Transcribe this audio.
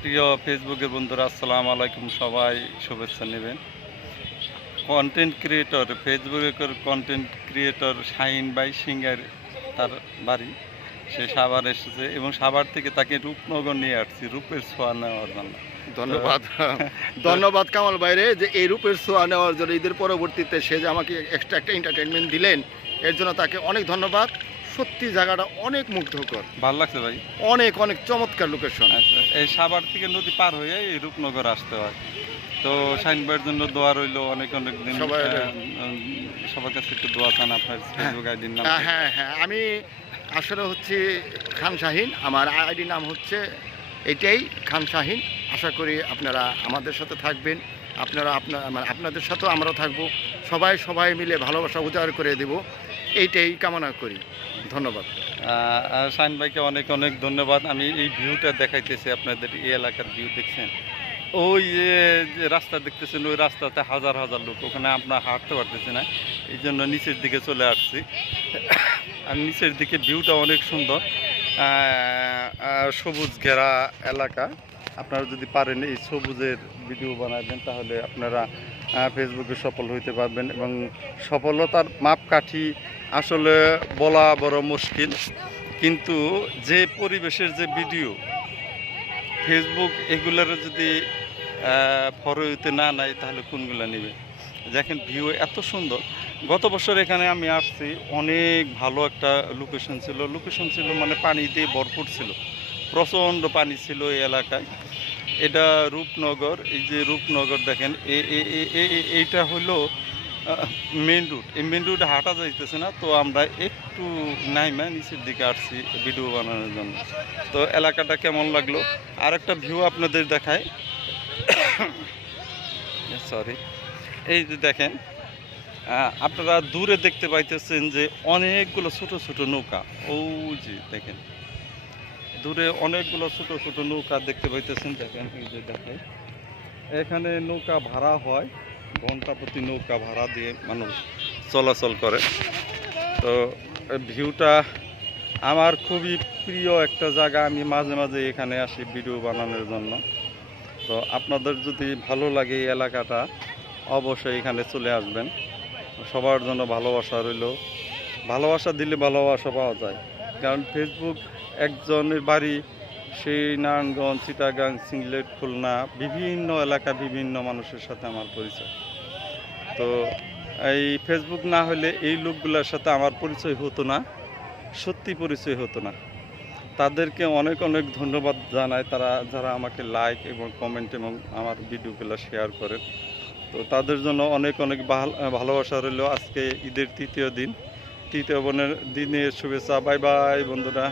প্রিয় ফেসবুকের বন্ধুরা আসসালাম আলাইকুম সবাই শুভেচ্ছা নেবেন। কন্টেন্ট ক্রিয়েটর ফেসবুকের কন্টেন্ট ক্রিয়েটর শাহিন বাই সিঙ্গার তার বাড়ি। সে সাভার এসেছে এবং সাভার থেকে তাকে রূপনগর নিয়ে আসছি রূপের ছোঁয়া নেওয়ার জন্য। ধন্যবাদ। ধন্যবাদ কামাল বাইরে যে এই রূপের ছোঁয়া নেওয়ার জন্য ঈদের পরবর্তীতে সে যে আমাকে এক্সট্রা একটা এন্টারটেনমেন্ট দিলেন এর জন্য তাকে অনেক ধন্যবাদ। সত্যি জায়গাটা অনেক মুগ্ধকর। ভালো লাগছে ভাই? অনেক অনেক চমৎকার লোকেশন আচ্ছা এই সাভার থেকে নদী পার হয়ে এই রূপনগর আসতে হয়। তো শাহিন ভাইয়ের জন্য দোয়া রইল অনেক অনেক দিন সবার কাছে একটু দোয়া চান আপনার ফেসবুক আইডির নাম হ্যাঁ হ্যাঁ হ্যাঁ আমি আসলে হচ্ছে খান শাহিন আমার আইডি নাম হচ্ছে এটাই খান শাহিন। আশা করি আপনারা আমাদের সাথে থাকবেন আপনারা আপনার মানে আপনাদের সাথেও আমরা থাকব। সবাই সবাই মিলে ভালোবাসা উজাড় করে দেব। এইটাই কামনা করি। ধন্যবাদ। শাহিন ভাইকে অনেক অনেক ধন্যবাদ। আমি এই ভিউটা দেখাইতেছি আপনাদের এই এলাকার ভিউ, দেখছেন? ওই যে রাস্তা দেখতেছেন, ওই রাস্তাতে হাজার হাজার লোক। ওখানে আপনার হাঁটতে পারতেছি না। এই জন্য নিচের দিকে চলে আসছি। আর নিচের দিকে ভিউটা অনেক সুন্দর। সবুজ ঘেরা এলাকা। আপনারা যদি পারেন এই সবুজের ভিডিও বানাবেন, তাহলে আপনারা ফেসবুকে সফল হইতে পারবেন এবং সফলতার মাপকাঠি আসলে বলা বড় মুশকিল। কিন্তু যে পরিবেশের যে ভিডিও ফেসবুক এগুলার যদি ফলো হইতে না নাই, তাহলে কোনগুলো নেবে? দেখেন ভিউ এত সুন্দর। গত বছর এখানে আমি আসছি, অনেক ভালো একটা লোকেশন ছিল। লোকেশন ছিল মানে পানি দিয়ে ভরপুর ছিল। প্রচণ্ড পানি ছিল এই এলাকায়। এটা রূপনগর, এই যে রূপনগর দেখেন এইটা হলো মেন রুট। এই মেন রুটে হাঁটা যাইতেছে না, তো আমরা একটু নাইমা নিচের দিকে আসছি ভিডিও বানানোর জন্য। তো এলাকাটা কেমন লাগল? আর একটা ভিউ আপনাদের দেখায় সরি এই যে দেখেন আপনারা দূরে দেখতে পাইতেছেন যে অনেকগুলো ছোট ছোট নৌকা। ও যে দেখেন দূরে অনেকগুলো ছোট ছোট নৌকা দেখতে পাইতেছেন, দেখেন এই যে দেখেন। এখানে নৌকা ভাড়া হয়, ঘণ্টা প্রতি নৌকা ভাড়া দিয়ে মানুষ চলাচল করে। তো ভিউটা আমার খুবই প্রিয় একটা জায়গা, আমি মাঝে মাঝে এখানে আসি ভিডিও বানানোর জন্য। তো আপনাদের যদি ভালো লাগে এই এলাকাটা, অবশ্যই এখানে চলে আসবেন। সবার জন্য ভালোবাসা রইল। ভালোবাসা দিলে ভালোবাসা পাওয়া যায়। কারণ ফেসবুক একজনের বাড়ি সেই নারায়ণগঞ্জ চিটাগাং সিংলেট, খুলনা, বিভিন্ন এলাকা বিভিন্ন মানুষের সাথে আমার পরিচয়। তো এই ফেসবুক না হলে এই লোকগুলোর সাথে আমার পরিচয় হতো না, সত্যি পরিচয় হতো না। তাদেরকে অনেক অনেক ধন্যবাদ জানাই তারা, যারা আমাকে লাইক এবং কমেন্ট এবং আমার ভিডিওগুলো শেয়ার করেন তো তাদের জন্য অনেক অনেক ভাল- ভালোবাসা রইল আজকে ঈদের তৃতীয় দিন। তৃতীয় বনের দিনের শুভেচ্ছা। বাই বাই বন্ধুরা।